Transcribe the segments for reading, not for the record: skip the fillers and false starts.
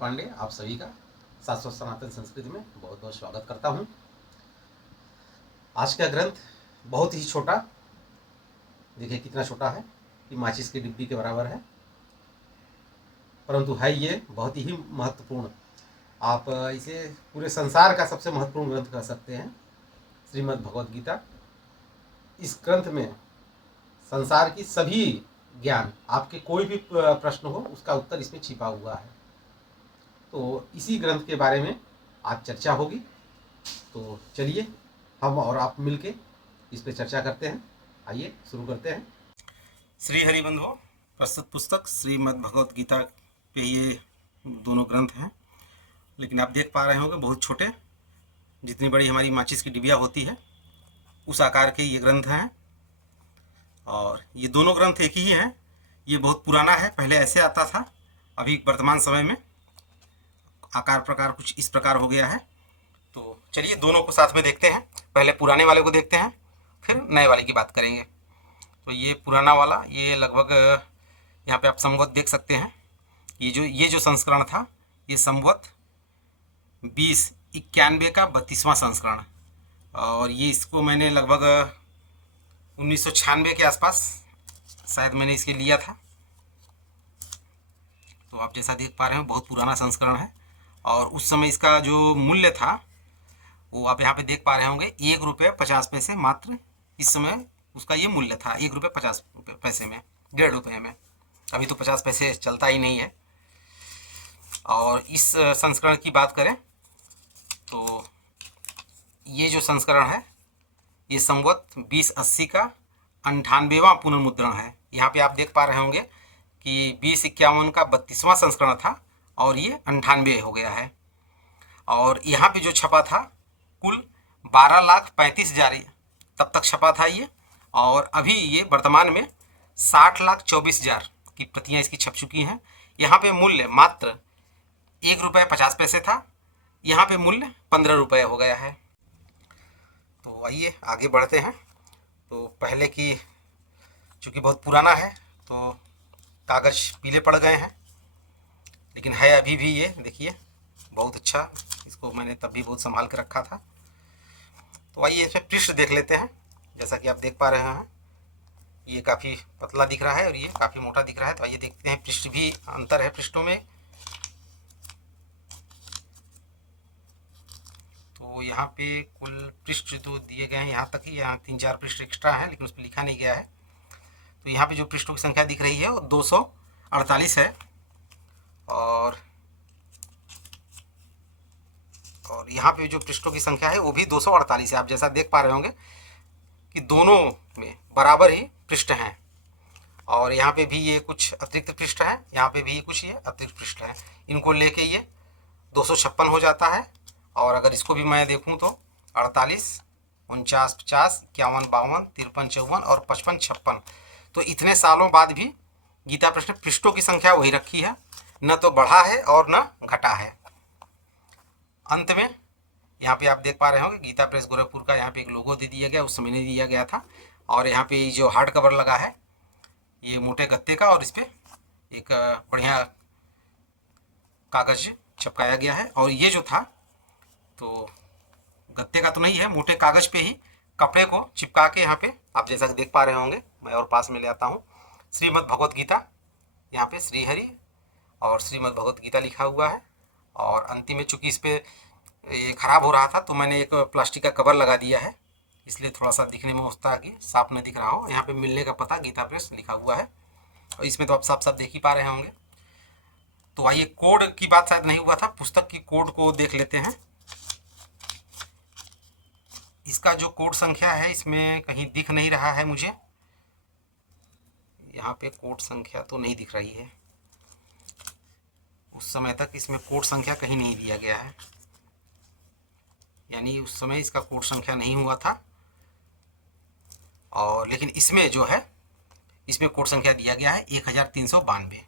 पांडे आप सभी का शाश्वत सनातन संस्कृति में बहुत बहुत स्वागत करता हूँ। आज का ग्रंथ बहुत ही छोटा, देखिए कितना छोटा है कि माचिस की डिब्बी के बराबर है, परंतु है ये बहुत ही महत्वपूर्ण। आप इसे पूरे संसार का सबसे महत्वपूर्ण ग्रंथ कह सकते हैं, श्रीमद् भगवद गीता। इस ग्रंथ में संसार की सभी ज्ञान, आपके कोई भी प्रश्न हो उसका उत्तर इसमें छिपा हुआ है। तो इसी ग्रंथ के बारे में आज चर्चा होगी। तो चलिए हम और आप मिलके इस पे चर्चा करते हैं। आइए शुरू करते हैं। श्री हरि बंधुओं, प्रस्तुत पुस्तक श्रीमद् भगवद गीता पे ये दोनों ग्रंथ हैं, लेकिन आप देख पा रहे होंगे बहुत छोटे, जितनी बड़ी हमारी माचिस की डिबिया होती है उस आकार के ये ग्रंथ हैं। और ये दोनों ग्रंथ एक ही हैं। ये बहुत पुराना है, पहले ऐसे आता था, अभी वर्तमान समय में आकार प्रकार कुछ इस प्रकार हो गया है। तो चलिए दोनों को साथ में देखते हैं। पहले पुराने वाले को देखते हैं, फिर नए वाले की बात करेंगे। तो ये पुराना वाला, ये लगभग यहाँ पे आप संवत देख सकते हैं। ये जो संस्करण था, ये संवत 2091 का 32वां संस्करण, और ये इसको मैंने लगभग 1996 के आसपास शायद मैंने इसके लिया था। तो आप जैसा देख पा रहे हैं बहुत पुराना संस्करण है, और उस समय इसका जो मूल्य था वो आप यहाँ पे देख पा रहे होंगे, 1 रुपये 50 पैसे मात्र इस समय उसका ये मूल्य था, 1 रुपये 50 पैसे में, 1.5 रुपये में। अभी तो 50 पैसे चलता ही नहीं है। और इस संस्करण की बात करें तो ये जो संस्करण है ये संवत 2080 का 98वां पुनर्मुद्रण है। यहाँ पे आप देख पा रहे होंगे कि 2051 का 32वां संस्करण था और ये 98 हो गया है। और यहाँ पे जो छपा था कुल 12,35,000 तब तक छपा था ये, और अभी ये वर्तमान में 60,24,000 की प्रतियाँ इसकी छप चुकी हैं। यहाँ पे मूल्य मात्र 1 रुपये 50 पैसे था, यहाँ पे मूल्य 15 रुपये हो गया है। तो आइए आगे बढ़ते हैं। तो पहले की चूँकि बहुत पुराना है तो कागज़ पीले पड़ गए हैं, लेकिन है अभी भी ये देखिए बहुत अच्छा। इसको मैंने तब भी बहुत संभाल के रखा था। तो आइए इसमें पृष्ठ देख लेते हैं। जैसा कि आप देख पा रहे हैं ये काफ़ी पतला दिख रहा है और ये काफ़ी मोटा दिख रहा है। तो आइए देखते हैं, पृष्ठ भी अंतर है पृष्ठों में। तो यहाँ पे कुल पृष्ठ जो दिए गए हैं यहाँ तक ही, यहाँ 3-4 पृष्ठ एक्स्ट्रा हैं लेकिन उस पर लिखा नहीं गया है। तो यहाँ पे जो पृष्ठों की संख्या दिख रही है वो 248 है, और यहाँ पे जो पृष्ठों की संख्या है वो भी 248 है। आप जैसा देख पा रहे होंगे कि दोनों में बराबर ही पृष्ठ हैं, और यहाँ पे भी ये कुछ अतिरिक्त पृष्ठ हैं, यहाँ पे भी कुछ ये अतिरिक्त पृष्ठ हैं। इनको लेके ये 256 हो जाता है। और अगर इसको भी मैं देखूँ तो 48, 49, 50, 51, 52, 53, 54 और 55, 56। तो इतने सालों बाद भी गीता प्रश्न पृष्ठों की संख्या वही रखी है, न तो बढ़ा है और न घटा है। अंत में यहाँ पे आप देख पा रहे होंगे गीता प्रेस गोरखपुर का यहाँ पे एक लोगो दे दिया गया, उस समय नहीं दिया गया था। और यहाँ पे जो हार्ड कवर लगा है ये मोटे गत्ते का, और इस पर एक बढ़िया कागज़ चिपकाया गया है। और ये जो था तो गत्ते का तो नहीं है, मोटे कागज़ पे ही कपड़े को चिपका के यहाँ पे आप जैसा कि देख पा रहे होंगे, मैं और पास में ले आता हूँ, श्रीमद् भगवद गीता, यहाँ पे श्री हरि और श्रीमद् भगवद गीता लिखा हुआ है। और अंतिम में चूँकि इस पर ये ख़राब हो रहा था तो मैंने एक प्लास्टिक का कवर लगा दिया है, इसलिए थोड़ा सा दिखने में होता है कि साफ न दिख रहा हो। यहाँ पे मिलने का पता गीता प्रेस लिखा हुआ है, और इसमें तो आप साफ साफ देख ही पा रहे होंगे। तो आइए कोड की बात शायद नहीं हुआ था, पुस्तक की कोड को देख लेते हैं। इसका जो कोड संख्या है इसमें कहीं दिख नहीं रहा है मुझे, यहाँ पे कोड संख्या तो नहीं दिख रही है। उस समय तक इसमें कोड संख्या कहीं नहीं दिया गया है, यानी उस समय इसका कोड संख्या नहीं हुआ था। और लेकिन इसमें जो है इसमें कोड संख्या दिया गया है 1392।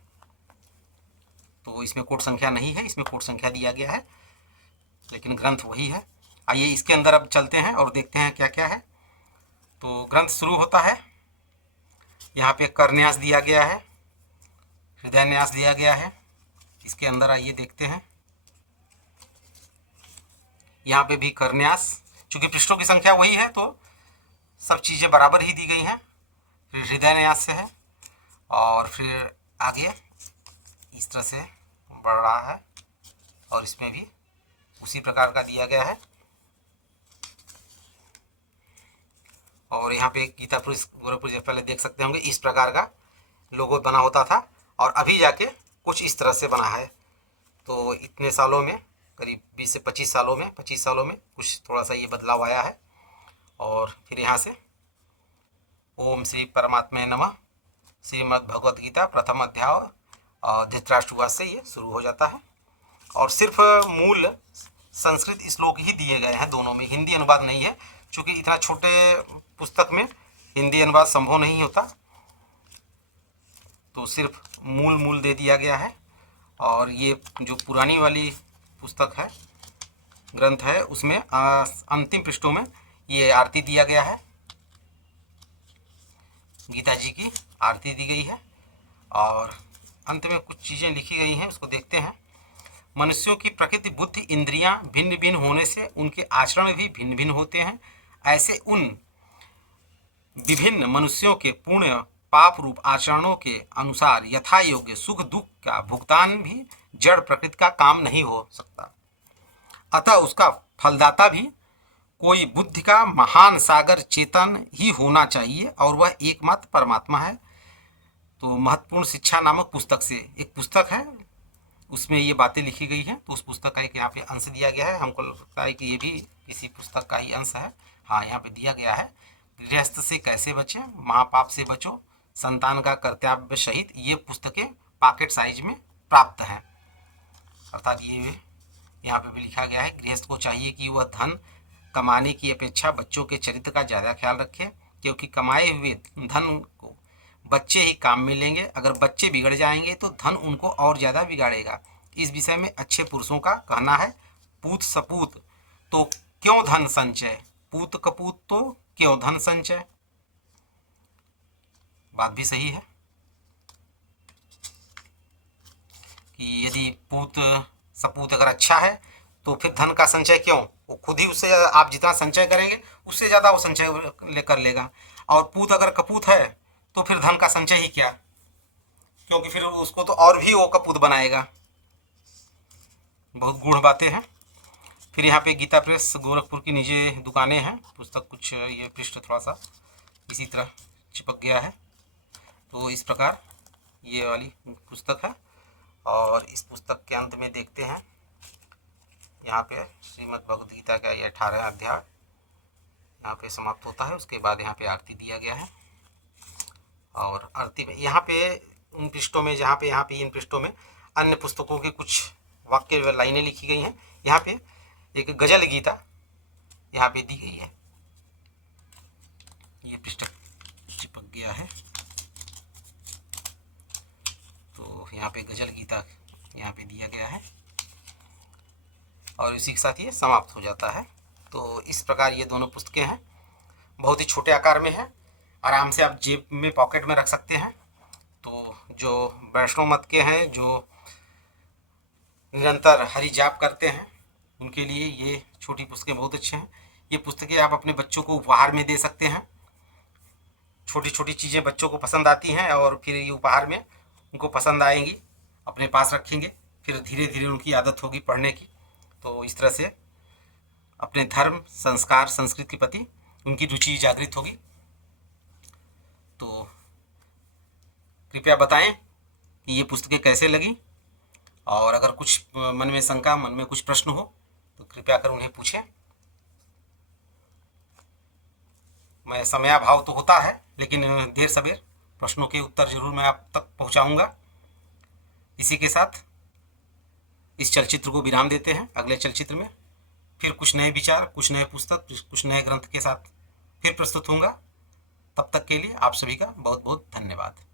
तो इसमें कोड संख्या नहीं है, इसमें कोड संख्या दिया गया है, लेकिन ग्रंथ वही है। आइए इसके अंदर अब चलते हैं और देखते हैं क्या क्या है। तो ग्रंथ शुरू होता है, यहाँ पे करन्यास दिया गया है, हृदय न्यास दिया गया है, इसके अंदर आइए देखते हैं। यहाँ पे भी करन्यास, चूंकि पृष्ठों की संख्या वही है तो सब चीज़ें बराबर ही दी गई हैं। फिर हृदय न्यास से है और फिर आगे इस तरह से बढ़ रहा है और इसमें भी उसी प्रकार का दिया गया है। और यहाँ पे गीतापुर गोरखपुर जैसे पहले देख सकते होंगे इस प्रकार का लोगो बना होता था और अभी जाके कुछ इस तरह से बना है। तो इतने सालों में, करीब 20 से 25 सालों में, 25 सालों में कुछ थोड़ा सा ये बदलाव आया है। और फिर यहाँ से ओम श्री परमात्मा नमः, श्रीमद् भगवत गीता प्रथम अध्याय धृतराष्ट्रवाद से ये शुरू हो जाता है। और सिर्फ मूल संस्कृत श्लोक ही दिए गए हैं दोनों में, हिंदी अनुवाद नहीं है, क्योंकि इतना छोटे पुस्तक में हिंदी अनुवाद संभव नहीं होता, तो सिर्फ मूल दे दिया गया है। और ये जो पुरानी वाली पुस्तक है, ग्रंथ है, उसमें अंतिम पृष्ठों में ये आरती दिया गया है, गीता जी की आरती दी गई है। और अंत में कुछ चीज़ें लिखी गई हैं, उसको देखते हैं। मनुष्यों की प्रकृति, बुद्धि, इंद्रियां भिन्न भिन्न होने से उनके आचरण भी भिन्न भिन्न होते हैं। ऐसे उन विभिन्न मनुष्यों के पुण्य पाप रूप आचरणों के अनुसार यथा योग्य सुख दुख का भुगतान भी जड़ प्रकृति का काम नहीं हो सकता। अतः उसका फलदाता भी कोई बुद्धि का महान सागर चेतन ही होना चाहिए और वह एकमात्र परमात्मा है। तो महत्वपूर्ण शिक्षा नामक पुस्तक से एक पुस्तक है, उसमें ये बातें लिखी गई हैं। तो उस पुस्तक का एक यहाँ पे अंश दिया गया है, हमको लगता है कि ये भी किसी पुस्तक का ही अंश है। हाँ, यहाँ पे दिया गया है, गृहस्थ से कैसे बचें, महापाप से बचो, संतान का कर्तव्य सहित ये पुस्तकें पॉकेट साइज में प्राप्त हैं। अर्थात ये यहाँ पे भी लिखा गया है, गृहस्थ को चाहिए कि वह धन कमाने की अपेक्षा बच्चों के चरित्र का ज़्यादा ख्याल रखे, क्योंकि कमाए हुए धन को बच्चे ही काम में लेंगे। अगर बच्चे बिगड़ जाएंगे तो धन उनको और ज़्यादा बिगाड़ेगा। इस विषय में अच्छे पुरुषों का कहना है, पूत सपूत तो क्यों धन संचय, पूत कपूत तो क्यों धन संचय। बात भी सही है कि यदि पूत सपूत अगर अच्छा है तो फिर धन का संचय क्यों, वो खुद ही उससे आप जितना संचय करेंगे उससे ज़्यादा वो संचय कर लेगा। और पूत अगर कपूत है तो फिर धन का संचय ही क्या, क्योंकि फिर उसको तो और भी वो कपूत बनाएगा। बहुत गूढ़ बातें हैं। फिर यहाँ पे गीता प्रेस गोरखपुर की निजी दुकानें हैं, पुस्तक कुछ ये पृष्ठ थोड़ा सा इसी तरह चिपक गया है। तो इस प्रकार ये वाली पुस्तक है। और इस पुस्तक के अंत में देखते हैं, यहाँ पे श्रीमद् भगवद गीता का ये 18 अध्याय यहाँ पे समाप्त होता है। उसके बाद यहाँ पे आरती दिया गया है। और आरती में यहाँ पे उन पृष्ठों में, जहाँ पे यहाँ पे इन पृष्ठों में अन्य पुस्तकों के कुछ वाक्य व लाइनें लिखी गई हैं। यहाँ पे एक गजल गीता यहाँ पे दी गई है, ये पृष्ठ चिपक गया है। तो यहाँ पे गजल गीता यहाँ पे दिया गया है और इसी के साथ ये समाप्त हो जाता है। तो इस प्रकार ये दोनों पुस्तकें हैं, बहुत ही छोटे आकार में हैं, आराम से आप जेब में पॉकेट में रख सकते हैं। तो जो वैष्णव मत के हैं, जो निरंतर हरि जाप करते हैं, उनके लिए ये छोटी पुस्तकें बहुत अच्छे हैं। ये पुस्तकें आप अपने बच्चों को उपहार में दे सकते हैं। छोटी छोटी चीज़ें बच्चों को पसंद आती हैं और फिर ये उपहार में उनको पसंद आएंगी, अपने पास रखेंगे, फिर धीरे धीरे उनकी आदत होगी पढ़ने की। तो इस तरह से अपने धर्म, संस्कार, संस्कृति के प्रति उनकी रुचि जागृत होगी। तो कृपया बताएं कि ये पुस्तकें कैसे लगी, और अगर कुछ मन में शंका, मन में कुछ प्रश्न हो तो कृपया कर उन्हें पूछें। मैं समयाभाव तो होता है, लेकिन देर सवेर प्रश्नों के उत्तर जरूर मैं आप तक पहुंचाऊंगा। इसी के साथ इस चलचित्र को विराम देते हैं। अगले चलचित्र में फिर कुछ नए विचार, कुछ नए पुस्तक, कुछ नए ग्रंथ के साथ फिर प्रस्तुत होऊंगा। तब तक के लिए आप सभी का बहुत बहुत धन्यवाद।